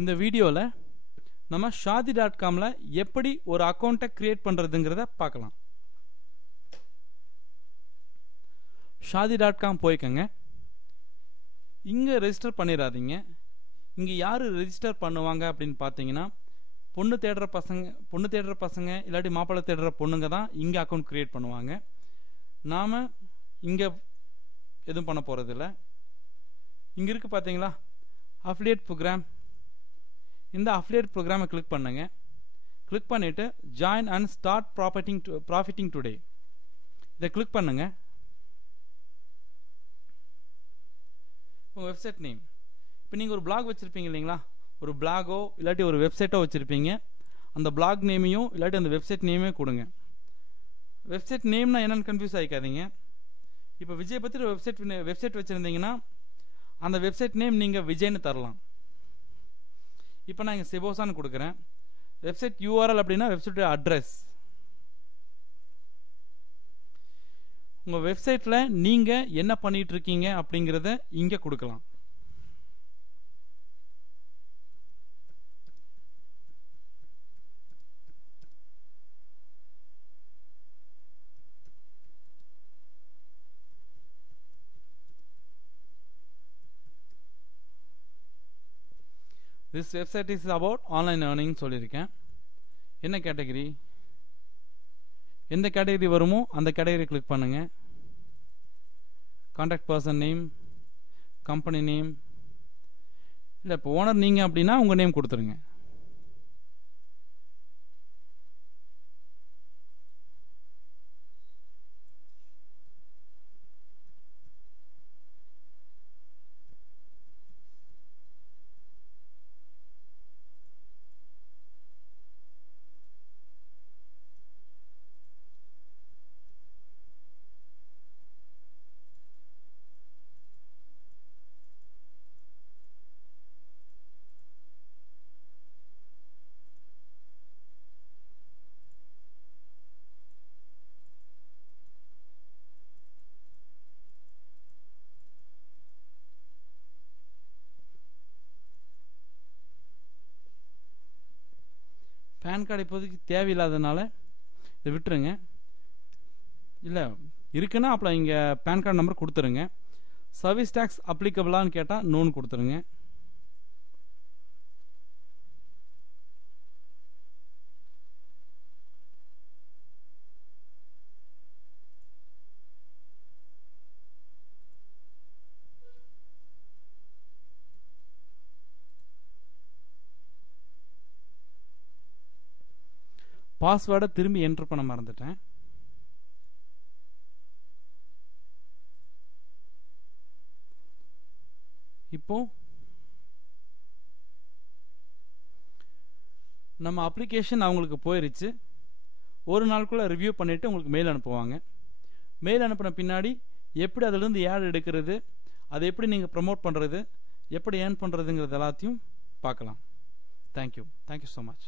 இந்த வீடியோவில் நம்ம shaadi.comல எப்படி ஒரு அக்கௌண்ட்டை கிரியேட் பண்ணுறதுங்கிறத பார்க்கலாம். shaadi.com போய்க்கங்க. இங்கே ரெஜிஸ்டர் பண்ணிடாதீங்க. இங்கே யார் ரெஜிஸ்டர் பண்ணுவாங்க அப்படின்னு பார்த்தீங்கன்னா பொண்ணு தேடுற பசங்க இல்லாட்டி மாப்பிள்ளை தேடுற பொண்ணுங்க தான் இங்கே அக்கௌண்ட் கிரியேட் பண்ணுவாங்க. நாம் இங்கே எதுவும் பண்ண போகிறதில்ல. இங்கே இருக்குது பார்த்தீங்களா அஃபிலியேட் ப்ரோக்ராம். இந்த அஃபிலியேட் ப்ரோக்ராமை கிளிக் பண்ணுங்க. கிளிக் பண்ணிவிட்டு join and start profiting today இதை கிளிக் பண்ணுங்க. உங்கள் வெப்சைட் நேம், இப்போ நீங்கள் ஒரு பிளாக் வச்சுருப்பீங்க இல்லைங்களா, ஒரு பிளாகோ இல்லாட்டி ஒரு வெப்சைட்டோ வச்சுருப்பீங்க. அந்த பிளாக் நேமையும் இல்லாட்டி அந்த வெப்சைட் நேமே கொடுங்க. வெப்சைட் நேம்னா என்னென்னு கன்ஃபியூஸ் ஆகிக்காதீங்க. இப்போ விஜய் பற்றி ஒரு வெப்சைட் வச்சுருந்தீங்கன்னா அந்த வெப்சைட் நேம் நீங்கள் விஜய்னு தரலாம். இப்போ நான் இங்கே செபோசான்னு கொடுக்குறேன். வெப்சைட் யூஆர்எல் அப்படின்னா வெப்சைட்டோட அட்ரஸ். உங்கள் வெப்சைட்டில் நீங்கள் என்ன பண்ணிகிட்டு இருக்கீங்க அப்படிங்கிறத இங்கே கொடுக்கலாம். This website is about online earning சொல்லியிருக்கேன். என்ன கேட்டகரி, எந்த கேட்டகரி வருமோ அந்த கேட்டகரி கிளிக் பண்ணுங்க. Contact person name, company name, இல்லை இப்போ ஓனர் நீங்கள் அப்படின்னா உங்கள் நேம் கொடுத்துருங்க. பேன் கார்டு இப்போதைக்கு தேவையில்லாதனால இதை விட்டுருங்க. இல்லை இருக்குன்னா அப்போ இங்கே பேன் கார்டு நம்பர் கொடுத்துருங்க. சர்வீஸ் டேக்ஸ் அப்ளிகபிளான்னு கேட்டால் நோன்னு கொடுத்துருங்க. பாஸ்வேர்டை திரும்பி என்ட்ரு பண்ண மறந்துட்டேன். இப்போ நம்ம அப்ளிகேஷன் அவங்களுக்கு போயிருச்சு. ஒரு நாளுக்குள்ள ரிவ்யூ பண்ணிட்டு உங்களுக்கு மெயில் அனுப்புவாங்க. மெயில் அனுப்பின பின்னாடி எப்படி அதிலிருந்து ஆட் எடுக்கிறது, அதை எப்படி நீங்கள் ப்ரமோட் பண்ணுறது, எப்படி ஏர்ன் பண்ணுறதுங்கிறது எல்லாத்தையும் பார்க்கலாம். Thank you so much.